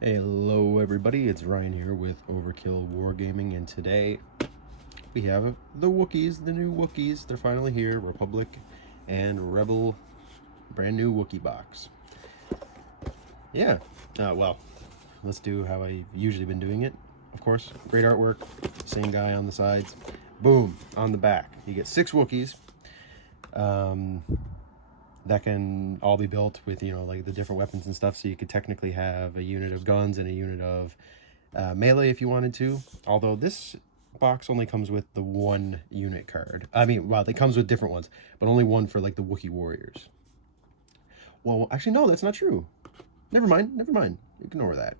Hello everybody, it's Ryan here with Overkill Wargaming, and today we have the Wookiees, the new Wookiees. They're finally here, Republic and Rebel, brand new Wookiee box. Yeah, well, let's do how I've usually been doing it. Of course, great artwork, same guy on the sides. Boom, on the back. You get 6 Wookiees. That can all be built with, like the different weapons and stuff. So you could technically have a unit of guns and a unit of melee if you wanted to. Although this box only comes with the 1 unit card. I mean, well, it comes with different ones, but only one for like the Wookiee warriors. Well, actually, no, that's not true. Never mind. Ignore that.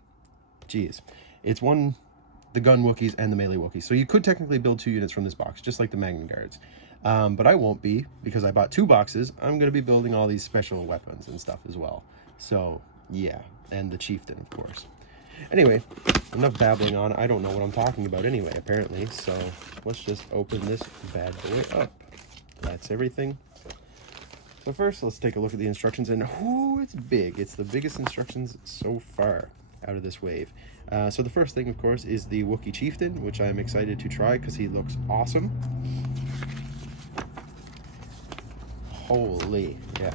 Jeez. It's the gun Wookiees and the melee Wookiees. So you could technically build 2 units from this box, just like the Magna Guards. But I won't be, because I bought 2 boxes. I'm going to be building all these special weapons and stuff as well. So, yeah. And the Chieftain, of course. Anyway, enough babbling on. I don't know what I'm talking about anyway, apparently. So, let's just open this bad boy up. That's everything. So first, let's take a look at the instructions. And, ooh, it's big. It's the biggest instructions so far out of this wave. So the first thing, of course, is the Wookie Chieftain, which I'm excited to try because he looks awesome. Holy, yeah.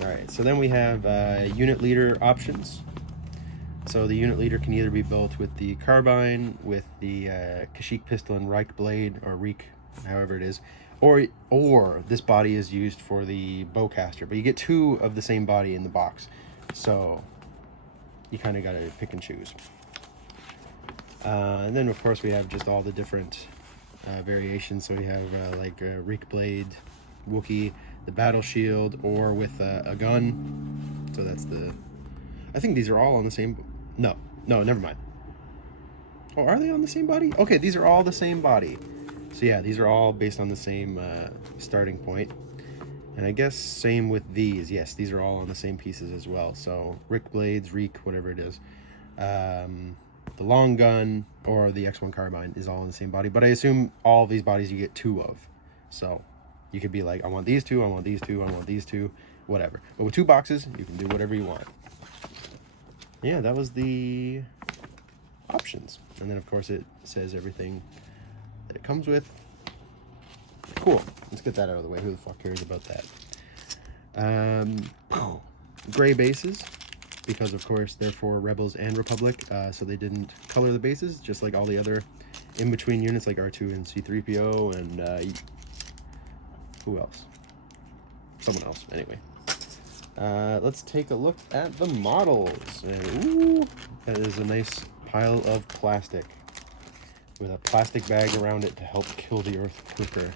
Alright, so then we have unit leader options. So the unit leader can either be built with the Carbine, with the Kashyyyk pistol and Reich blade, or Reek, however it is, or this body is used for the bowcaster. But you get 2 of the same body in the box, so you kind of got to pick and choose. And then, of course, we have just all the different variations. So we have like Reek blade, Wookiee, the battle shield, or with a gun. So that's the... I think these are all on the same... No, never mind. Oh, are they on the same body? Okay, these are all the same body. So yeah, these are all based on the same starting point. And I guess same with these. Yes, these are all on the same pieces as well. So Rick blades, Reek, whatever it is. The long gun or the X1 carbine is all in the same body. But I assume all of these bodies you get 2 of. So you could be like, I want these 2, I want these 2, I want these 2, whatever. But with 2 boxes, you can do whatever you want. Yeah, that was the options. And then, of course, it says everything that it comes with. Cool. Let's get that out of the way. Who the fuck cares about that? Gray bases, because, of course, they're for Rebels and Republic, so they didn't color the bases, just like all the other in-between units, like R2 and C-3PO, and who else? Someone else, anyway. Let's take a look at the models. And, ooh, that is a nice pile of plastic with a plastic bag around it to help kill the Earth quicker.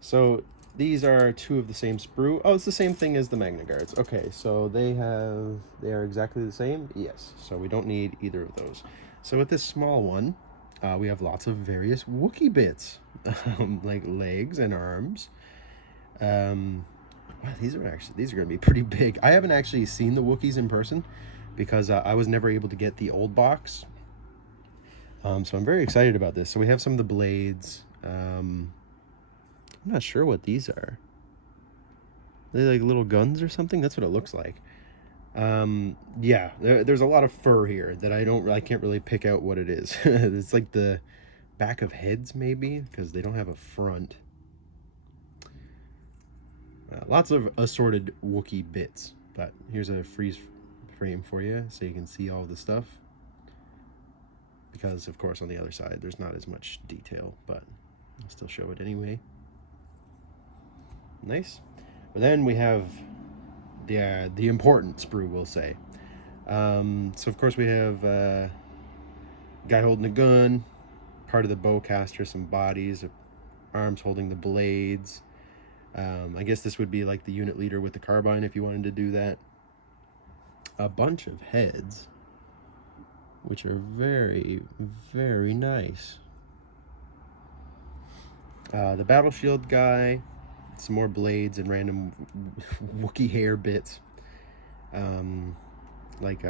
So these are 2 of the same sprue. Oh, it's the same thing as the Magna Guards. Okay, so they are exactly the same. Yes, so we don't need either of those. So with this small one, we have lots of various Wookiee bits, like legs and arms. Wow, these are going to be pretty big. I haven't actually seen the Wookiees in person because I was never able to get the old box. So I'm very excited about this. So we have some of the blades. I'm not sure what these are. Are they like little guns or something? That's what it looks like. Yeah, there's a lot of fur here that I can't really pick out what it is. It's like the back of heads maybe, because they don't have a front. Lots of assorted Wookiee bits, but here's a freeze frame for you so you can see all the stuff, because of course on the other side there's not as much detail, but I'll still show it anyway. Nice. But then we have the important sprue, we'll say. So of course we have guy holding a gun, part of the bowcaster, some bodies, arms holding the blades. I guess this would be like the unit leader with the carbine if you wanted to do that. A bunch of heads, which are very, very nice. The battle shield guy, some more blades and random Wookiee hair bits. Like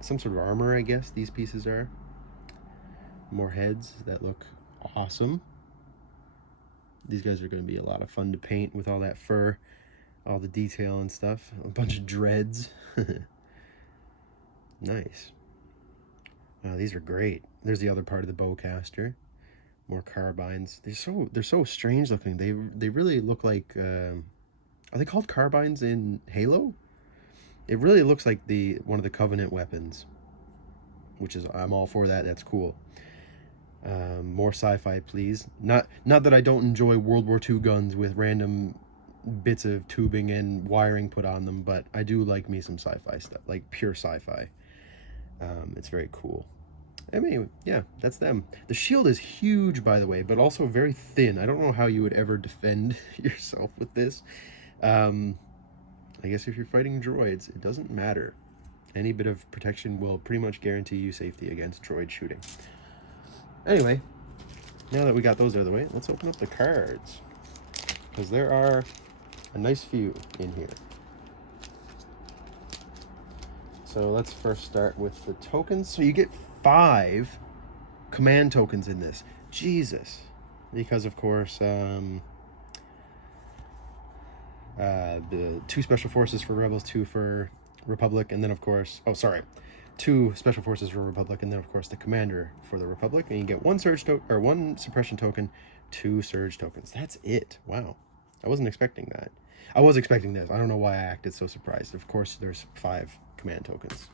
some sort of armor, I guess these pieces are. More heads that look awesome. These guys are going to be a lot of fun to paint with all that fur. all the detail and stuff. A bunch of dreads. Nice. These are great. There's the other part of the bowcaster. More carbines. They're so strange looking. They really look like are they called carbines in Halo? It really looks like one of the Covenant weapons, which is, I'm all for that. That's cool. More sci-fi, please. Not that I don't enjoy World War II guns with random bits of tubing and wiring put on them, but I do like me some sci-fi stuff, like pure sci-fi. It's very cool. I mean, yeah, that's them. The shield is huge, by the way, but also very thin. I don't know how you would ever defend yourself with this. I guess if you're fighting droids, it doesn't matter. Any bit of protection will pretty much guarantee you safety against droid shooting. Anyway, now that we got those out of the way, let's open up the cards, because there are a nice few in here. So let's first start with the tokens. So you get 5 command tokens in this. Jesus. Because, of course, the 2 special forces for Rebels, 2 for Republic, and then, of course... 2 special forces for Republic, and then, of course, the commander for the Republic. And you get 1 suppression token, 2 surge tokens. That's it. Wow. I wasn't expecting that. I was expecting this. I don't know why I acted so surprised. Of course, there's 5 command tokens.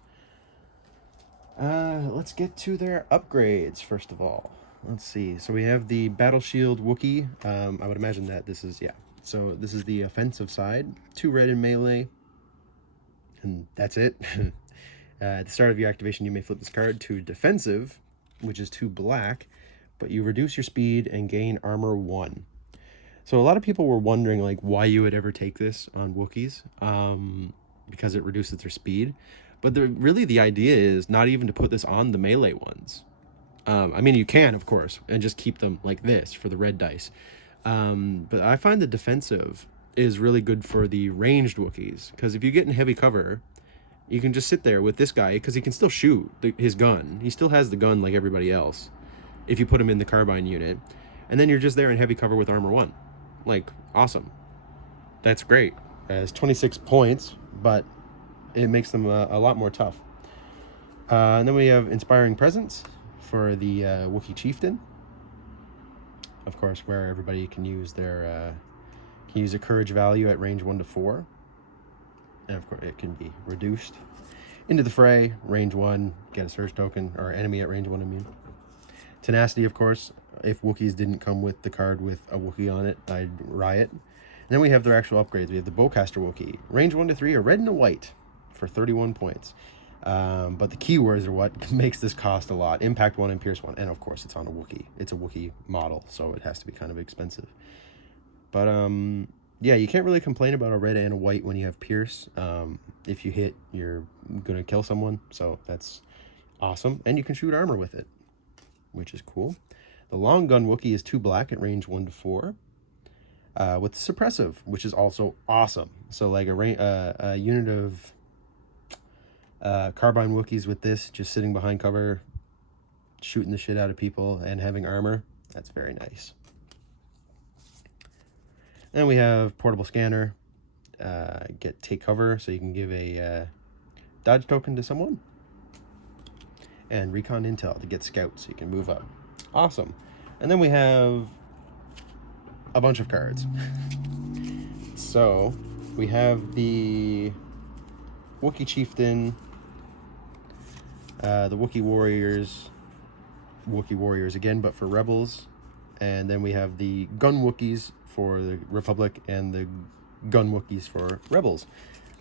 Let's get to their upgrades, first of all. Let's see. So we have the Battle Shield Wookiee. I would imagine that this is, yeah. So this is the offensive side. 2 red in melee. And that's it. At the start of your activation, you may flip this card to defensive, which is 2 black, but you reduce your speed and gain armor 1. So a lot of people were wondering, like, why you would ever take this on Wookiees, because it reduces their speed. But really the idea is not even to put this on the melee ones. I mean, you can, of course, and just keep them like this for the red dice. But I find the defensive is really good for the ranged Wookiees, because if you get in heavy cover, you can just sit there with this guy, because he can still shoot his gun. He still has the gun like everybody else, if you put him in the carbine unit. And then you're just there in heavy cover with armor 1. Like, awesome. That's great. It's 26 points, but it makes them a lot more tough. And then we have Inspiring Presence for the Wookie Chieftain. Of course, where everybody can use their a courage value at range 1 to 4. And of course, it can be reduced. Into the Fray, range 1, get a surge token, or enemy at range 1 immune. Tenacity, of course. If Wookiees didn't come with the card with a Wookiee on it, I'd riot. And then we have their actual upgrades. We have the Bowcaster Wookiee, range 1 to 3, a red and a white for 31 points. But the keywords are what makes this cost a lot. Impact 1 and Pierce 1. And of course, it's on a Wookiee. It's a Wookiee model, so it has to be kind of expensive. But yeah, you can't really complain about a red and a white when you have Pierce. If you hit, you're going to kill someone. So that's awesome. And you can shoot armor with it, which is cool. The Long Gun Wookiee is 2 black at range 1 to 4. With Suppressive, which is also awesome. So like a unit of Carbine Wookies with this, just sitting behind cover, shooting the shit out of people and having armor. That's very nice. Then we have Portable Scanner. Take cover, so you can give a dodge token to someone. And Recon Intel to get Scout, so you can move up. Awesome. And then we have a bunch of cards. So we have the Wookie Chieftain, the Wookie Warriors again, but for Rebels. And then we have the Gun Wookiees for the Republic and the Gun Wookiees for Rebels.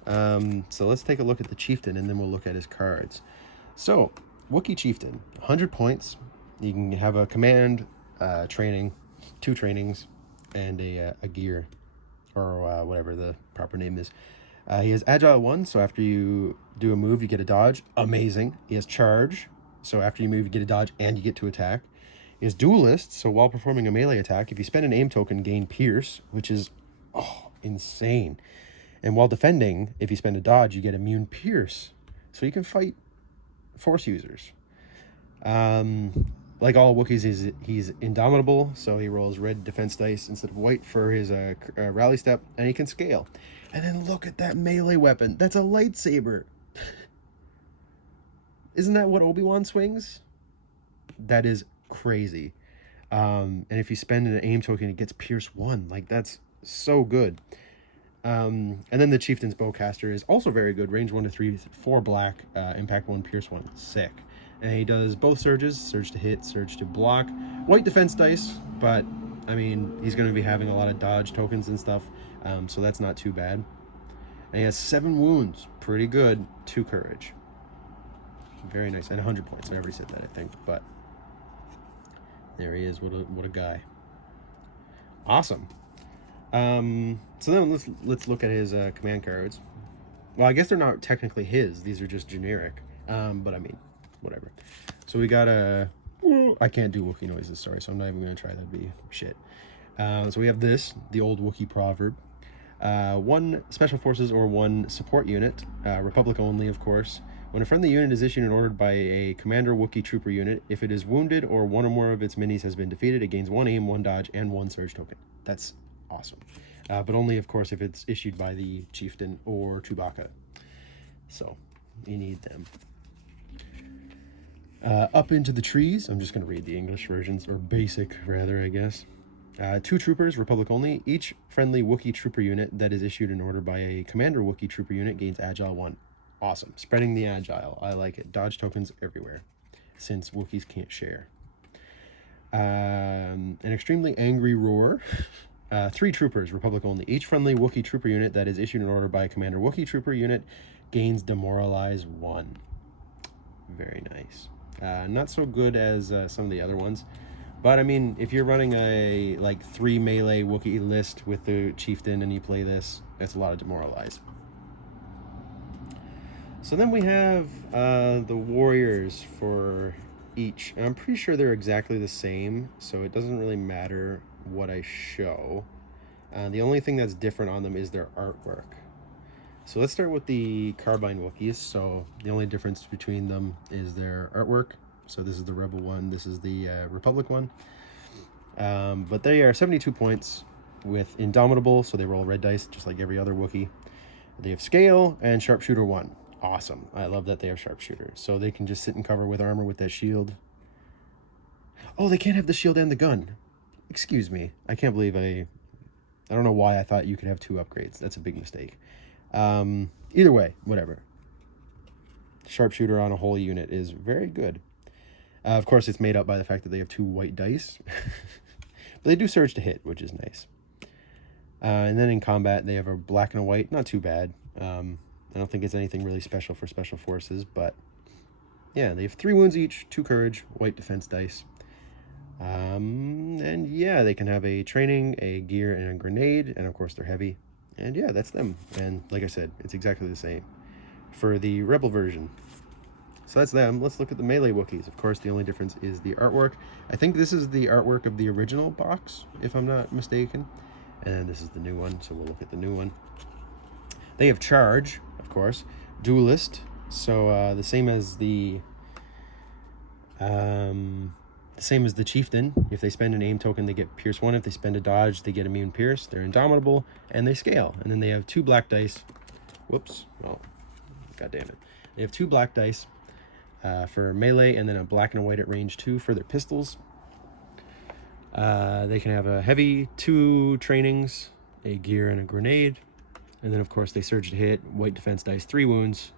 So let's take a look at the Chieftain, and then we'll look at his cards. So, Wookie Chieftain, 100 points. You can have a command training, 2 trainings, and a gear, or whatever the proper name is. He has Agile 1, so after you do a move, you get a dodge. Amazing. He has Charge, so after you move, you get a dodge and you get to attack. He has Duelist, so while performing a melee attack, if you spend an aim token, gain Pierce, which is insane. And while defending, if you spend a dodge, you get Immune Pierce, so you can fight Force users. Like all Wookiees, he's indomitable, so he rolls red defense dice instead of white for his rally step, and he can scale. And then look at that melee weapon. That's a lightsaber. Isn't that what Obi-Wan swings? That is crazy. And if you spend an aim token, it gets Pierce 1. Like, that's so good. And then the Chieftain's Bowcaster is also very good. Range 1 to 3, 4 black, impact 1, Pierce 1. Sick. And he does both surges, surge to hit, surge to block. White defense dice, but, I mean, he's going to be having a lot of dodge tokens and stuff, so that's not too bad. And he has 7 wounds. Pretty good. 2 courage. Very nice. And 100 points. I already said that, I think, but there he is. What a guy. Awesome. So then let's look at his command cards. Well, I guess they're not technically his. These are just generic. But I mean, whatever. So we got I can't do Wookiee noises, sorry, so I'm not even going to try. That'd be shit. So we have this, the old Wookiee proverb. 1 special forces or 1 support unit, Republic only, of course. When a friendly unit is issued and ordered by a commander Wookiee trooper unit, if it is wounded or 1 or more of its minis has been defeated, it gains 1 aim, 1 dodge, and 1 surge token. That's awesome. But only, of course, if it's issued by the Chieftain or Chewbacca. So, you need them. Up into the trees. I'm just going to read the English versions, or basic, rather, I guess. 2 troopers, Republic only. Each friendly Wookiee trooper unit that is issued in order by a commander Wookiee trooper unit gains Agile 1. Awesome. Spreading the Agile. I like it. Dodge tokens everywhere, since Wookiees can't share. An extremely angry roar. 3 troopers, Republic only. Each friendly Wookiee trooper unit that is issued in order by a commander Wookiee trooper unit gains Demoralize 1. Very nice. Not so good as some of the other ones. But, I mean, if you're running a, 3 melee Wookiee list with the Chieftain and you play this, that's a lot of Demoralize. So then we have the warriors for each. And I'm pretty sure they're exactly the same, so it doesn't really matter what I show. The only thing that's different on them is their artwork. So let's start with the Carbine Wookies. So the only difference between them is their artwork. So this is the Rebel one, this is the Republic one. But they are 72 points with Indomitable, so they roll red dice just like every other Wookiee. They have Scale and Sharpshooter 1. Awesome. I love that they have Sharpshooter. So they can just sit and cover with armor with that shield. Oh, they can't have the shield and the gun. Excuse me. I can't believe I don't know why I thought you could have 2 upgrades. That's a big mistake. Either way, whatever. Sharpshooter on a whole unit is very good. Of course, it's made up by the fact that they have 2 white dice. But they do surge to hit, which is nice. And then in combat, they have a black and a white. Not too bad. I don't think it's anything really special for special forces, but yeah, they have 3 wounds each, 2 courage, white defense dice. And yeah, they can have a training, a gear, and a grenade, and of course they're heavy. And yeah, that's them. And like I said, it's exactly the same for the Rebel version. So that's them. Let's look at the melee Wookiees. Of course, the only difference is the artwork. I think this is the artwork of the original box, if I'm not mistaken. And this is the new one, so we'll look at the new one. They have Charge, of course, Duelist, so the same as the Chieftain. If they spend an aim token, they get Pierce 1. If they spend a dodge, they get Immune Pierce. They're Indomitable, and they scale. And then they have 2 black dice. Whoops. Oh, god damn it. They have 2 black dice for melee, and then a black and a white at range 2 for their pistols. They can have a heavy, 2 trainings, a gear, and a grenade. And then, of course, they surge to hit, white defense dice, 3 wounds,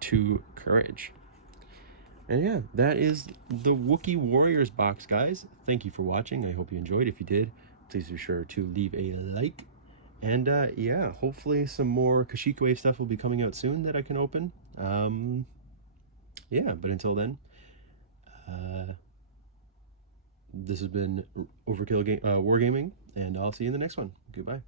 2 courage. And yeah, that is the Wookiee Warriors box, guys. Thank you for watching. I hope you enjoyed. If you did, please be sure to leave a like. And yeah, hopefully some more Kashyyyk Wave stuff will be coming out soon that I can open. Yeah, but until then, this has been Overkill Wargaming, and I'll see you in the next one. Goodbye.